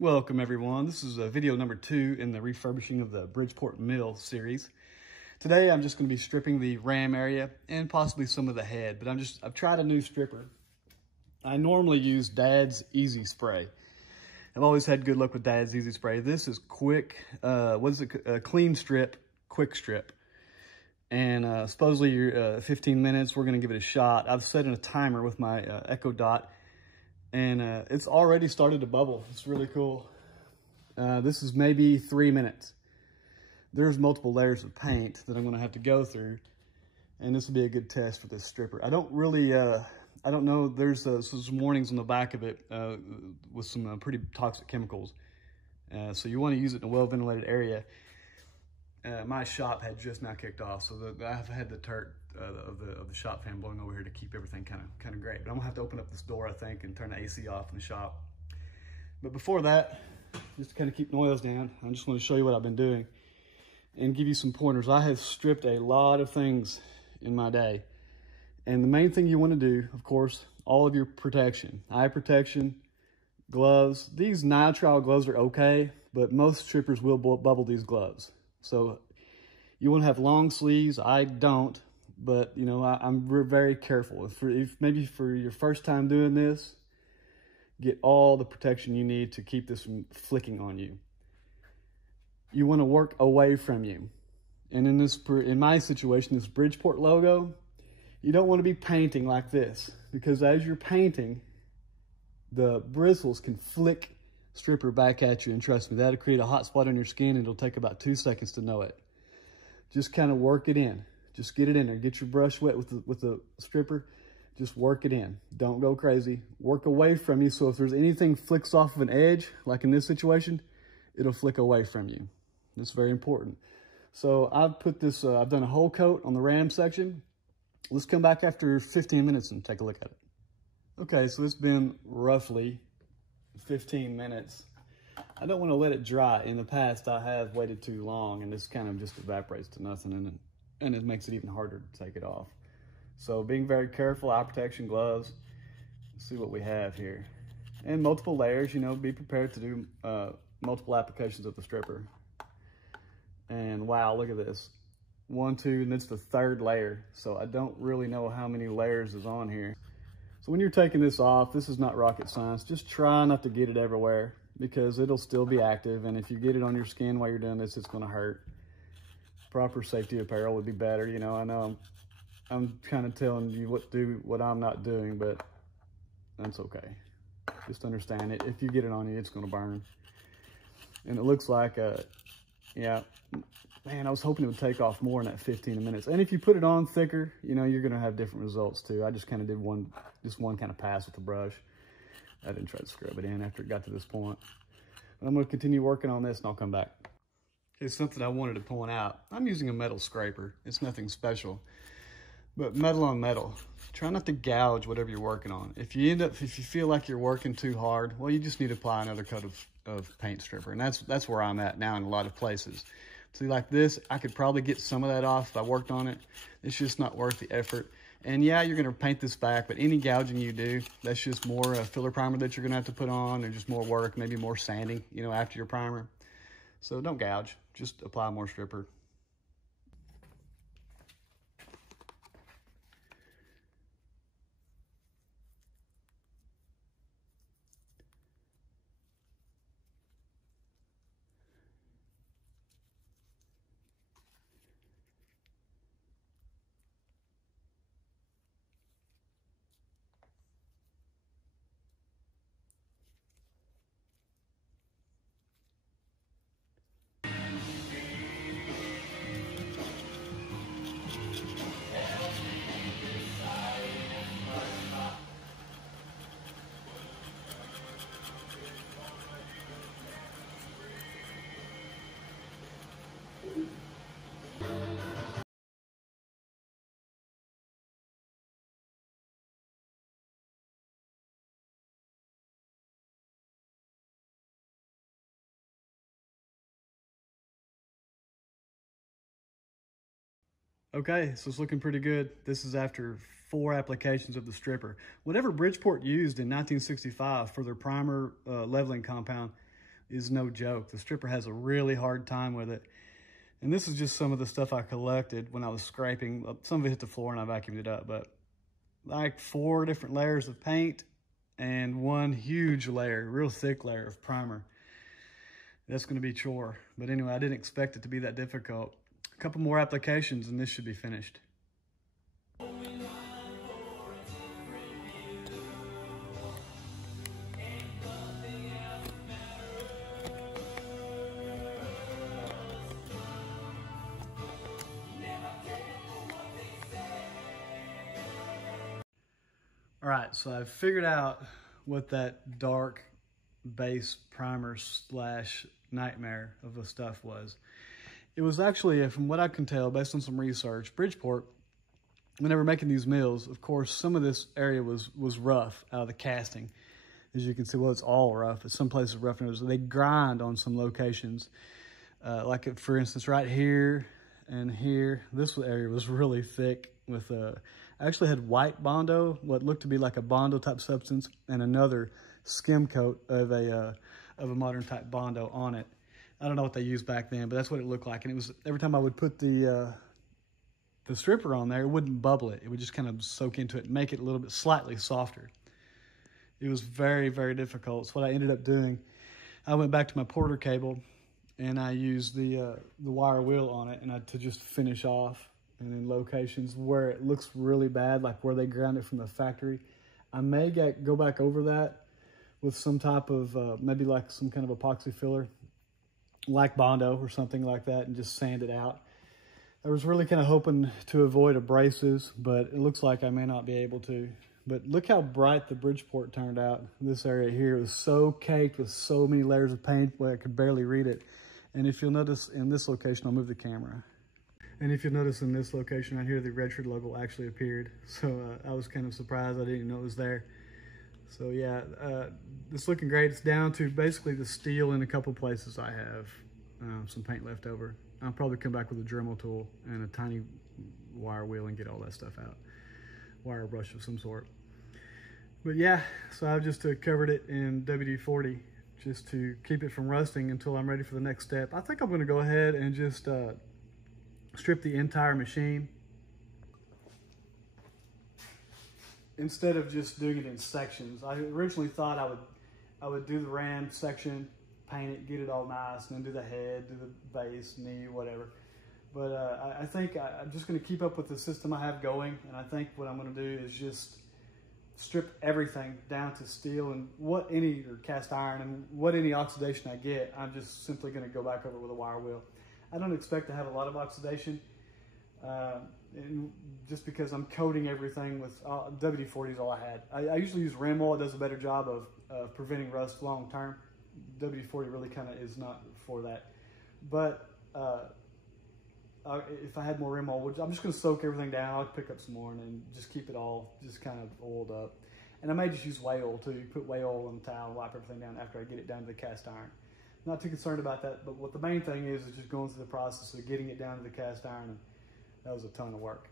Welcome everyone. This is video number 2 in the refurbishing of the Bridgeport Mill series. Today I'm just going to be stripping the ram area and possibly some of the head, but I've tried a new stripper. I normally use Dad's Easy Spray. I've always had good luck with Dad's Easy Spray. This is quick, clean strip, quick strip. And supposedly you're 15 minutes, we're going to give it a shot. I've set in a timer with my Echo Dot. And it's already started to bubble. It's really cool. This is maybe 3 minutes. There's multiple layers of paint that I'm gonna have to go through, and this will be a good test for this stripper. I don't know, there's some warnings on the back of it with some pretty toxic chemicals. So you wanna use it in a well-ventilated area. My shop had just now kicked off, so I've had the turret of the shop fan blowing over here to keep everything kind of great. But I'm gonna have to open up this door, I think, and turn the AC off in the shop. But before that, just to kind of keep noise down, I just want to show you what I've been doing and give you some pointers. I have stripped a lot of things in my day, and the main thing you want to do, of course, all of your protection, eye protection, gloves. These nitrile gloves are okay, but most strippers will bubble these gloves. So you want to have long sleeves. I don't, but you know, I'm very careful. If maybe for your first time doing this, get all the protection you need to keep this from flicking on you. You want to work away from you. And in my situation, this Bridgeport logo, you don't want to be painting like this, because as you're painting, the bristles can flick stripper back at you, and trust me, that'll create a hot spot on your skin, and it'll take about 2 seconds to know it. Just kind of work it in. Just get it in there. Get your brush wet with the stripper. Just work it in. Don't go crazy. Work away from you, so if there's anything flicks off of an edge, like in this situation, it'll flick away from you. That's very important. So I've put this, I've done a whole coat on the ram section. Let's come back after 15 minutes and take a look at it. Okay, so it's been roughly 15 minutes. I don't want to let it dry. In the past, I have waited too long, and this kind of just evaporates to nothing, and it makes it even harder to take it off. So being very careful, eye protection, gloves. Let's see what we have here. And multiple layers, you know, be prepared to do multiple applications of the stripper. And wow, look at this. 1, 2, and it's the 3rd layer. So I don't really know how many layers is on here. So when you're taking this off, this is not rocket science. Just try not to get it everywhere, because it'll still be active. And if you get it on your skin while you're doing this, it's gonna hurt. Proper safety apparel would be better. You know, I know I'm kind of telling you what I'm not doing, but that's okay. Just understand it. If you get it on you, it's gonna burn. And it looks like, yeah, man, I was hoping it would take off more in that 15 minutes. And if you put it on thicker, you know, you're gonna have different results too. I just kind of did one kind of pass with the brush. I didn't try to scrub it in after it got to this point. But I'm gonna continue working on this, and I'll come back. It's something I wanted to point out. I'm using a metal scraper. It's nothing special, but metal on metal. Try not to gouge whatever you're working on. If you feel like you're working too hard, well, you just need to apply another coat of paint stripper. And that's where I'm at now in a lot of places. See, like this, I could probably get some of that off if I worked on it. It's just not worth the effort. And yeah, you're gonna paint this back, but any gouging you do, that's just more filler primer that you're gonna have to put on, or just more work, maybe more sanding, you know, after your primer. So don't gouge, just apply more stripper. Okay, so it's looking pretty good. This is after 4 applications of the stripper. Whatever Bridgeport used in 1965 for their primer leveling compound, is no joke. The stripper has a really hard time with it. And this is just some of the stuff I collected when I was scraping. Some of it hit the floor and I vacuumed it up, but like 4 different layers of paint and 1 huge layer, real thick layer of primer. That's gonna be a chore. But anyway, I didn't expect it to be that difficult. A couple more applications and this should be finished. All right, so I've figured out what that dark base primer slash nightmare of the stuff was. It was actually, from what I can tell, based on some research, Bridgeport, when they were making these mills, of course, some of this area was rough out of the casting. As you can see, well, it's all rough. Some places rough, and they grind on some locations. Like, for instance, right here and here, this area was really thick with I actually had white Bondo, what looked to be like a Bondo type substance, and another skim coat of a modern type Bondo on it. I don't know what they used back then, but that's what it looked like. And it was, every time I would put the stripper on there, it wouldn't bubble it. It would just kind of soak into it and make it a little bit slightly softer. It was very, very difficult. So what I ended up doing, I went back to my Porter cable and I used the wire wheel on it and to just finish off. And in locations where it looks really bad, like where they ground it from the factory, I may go back over that with some type of, maybe like some kind of epoxy filler, like Bondo or something like that, and just sand it out. I was really kind of hoping to avoid abrasives, but it looks like I may not be able to. But look how bright the Bridgeport turned out. This area here was so caked with so many layers of paint where I could barely read it. And if you'll notice in this location, I'll move the camera. And if you'll notice in this location right here, the Redford logo actually appeared. So I was kind of surprised. I didn't even know it was there. So yeah, it's looking great. It's down to basically the steel in a couple places. I have some paint left over. I'll probably come back with a Dremel tool and a tiny wire wheel and get all that stuff out. Wire brush of some sort. But yeah, so I've just covered it in WD-40 just to keep it from rusting until I'm ready for the next step. I think I'm gonna go ahead and just strip the entire machine instead of just doing it in sections. I originally thought I would do the ram section, paint it, get it all nice, and then do the head, do the base, knee, whatever. But I think I'm just going to keep up with the system I have going, and I think what I'm going to do is just strip everything down to steel and or cast iron, and what any oxidation I get, I'm just simply going to go back over with a wire wheel. I don't expect to have a lot of oxidation, and just because I'm coating everything with WD-40 is all I had. I usually use ram oil. It does a better job of preventing rust long term. WD-40 really kind of is not for that. But if I had more ram oil, I'm just going to soak everything down. I'll pick up some more and then just keep it all just kind of oiled up. And I may just use whey oil too. You put whey oil on the towel, wipe everything down after I get it down to the cast iron. Not too concerned about that, but what the main thing is just going through the process of getting it down to the cast iron, and that was a ton of work.